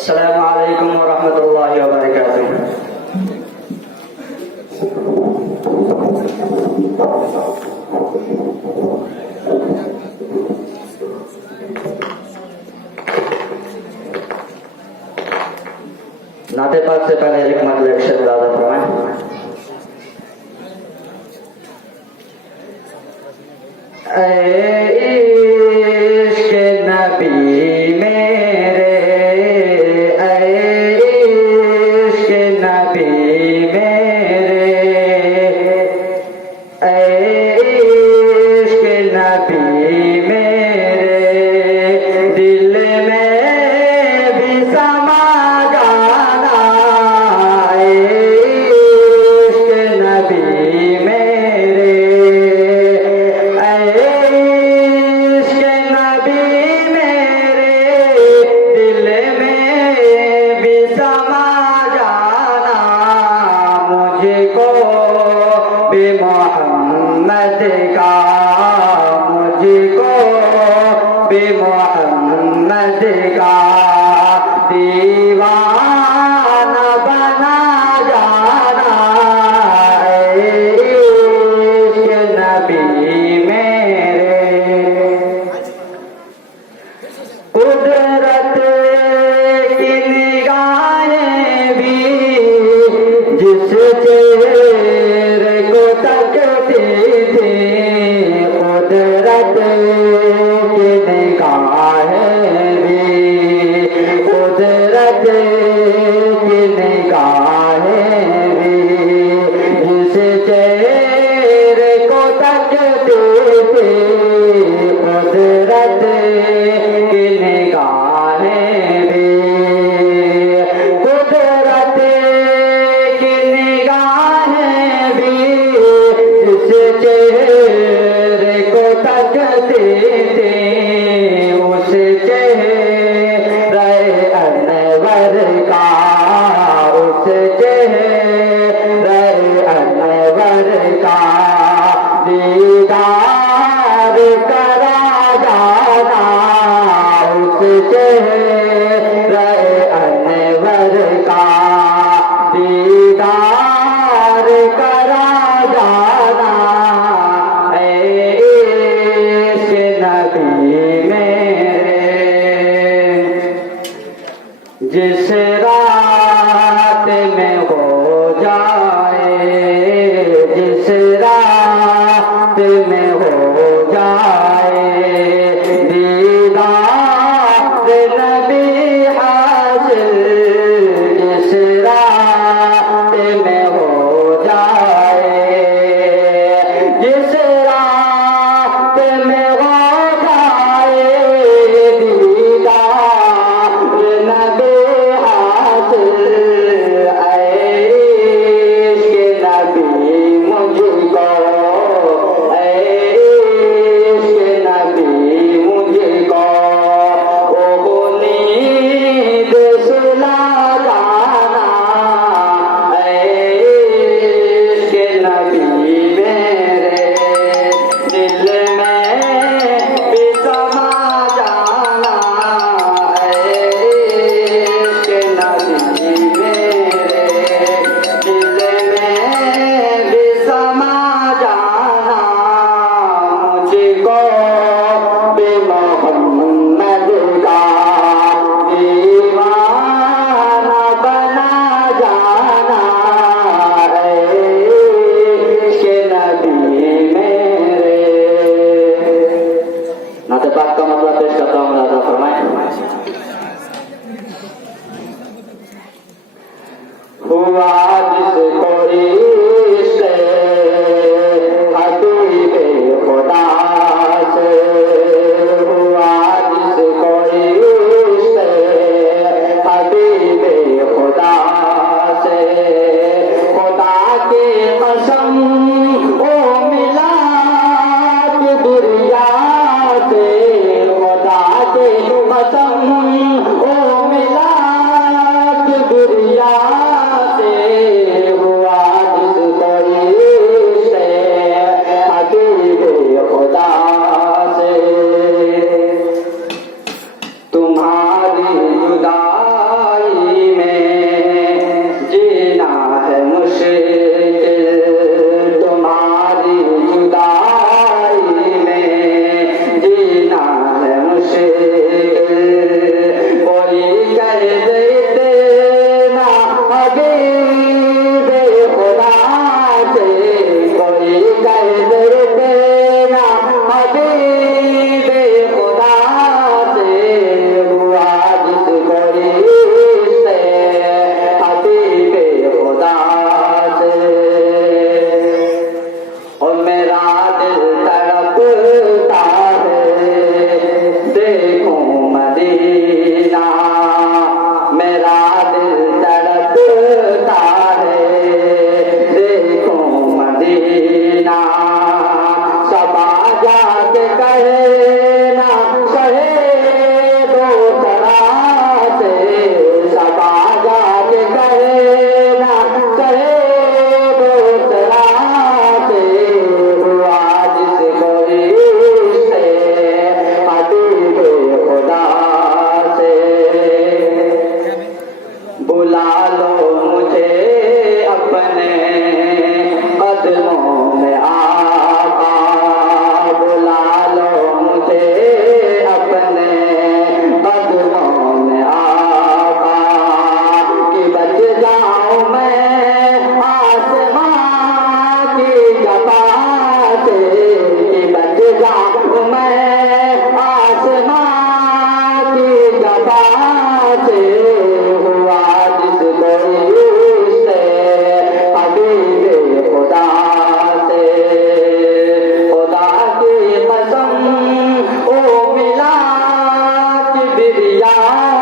अस्सलामु अलैकुम व रहमतुल्लाहि व बरकातुहू। नाते पाक से पहले एक मतलब इरशाद अदा फरमाएं। इश्क़ नबी मेरे, इश्क़ नबी मेरे, इश्क़ नबी मेरे, दिल में भी समा जाना। इश्क़ नबी मेरे, इश्क़ नबी मेरे, दिल में भी समा जाना। मुझको भी मोहम्मद का, मुझको भी मोहम्मद का दीवाना बना जाना। इश्क़ नबी मेरे, कुदरत की निगाहें भी जिस चेहरे को तकती थी, कुदरत की निगाहें भी, कुदरत की निगाहें भी जिस चेहरे को तकती थी, कुदरत की निगाहें भी, कुदरत की निगाहें भी जिस चेहरे को तकती थी, उस चेहरे अनवर का, उस चेहरे अनवर का दीदार करा जाना। उस चेहरे अनवर का दीदार करा जाना। इश्क़ नबी मेरे, जिस रात में हो जाए, जिस रात में हो जाए दीदार नबी हासिल, जिस रात में हो जाए, जिस रात में हो जाए दीदार नबी हासिल। इश्क़ नबी मुझको, इश्क़ नबी मुझको वो नींद सुला जाना। इश्क़ नबी मेरे, दिल में भी समा जाना। इश्क़ नबी मेरे, दिल में भी समा जाना। मुझको भी मोहम्मद का दीवाना बना जाना। इश्क़ नबी मेरे। नाते पाक का मतलब पेश करता हूँ, अदा फरमाएं। हुआ जिसको इश्क़ हबीबे खुदा से, हुआ जिसको इश्क़ हबीबे खुदा से, खुदा की कसम ओ मिला दुनिया से, खुदा की खुदा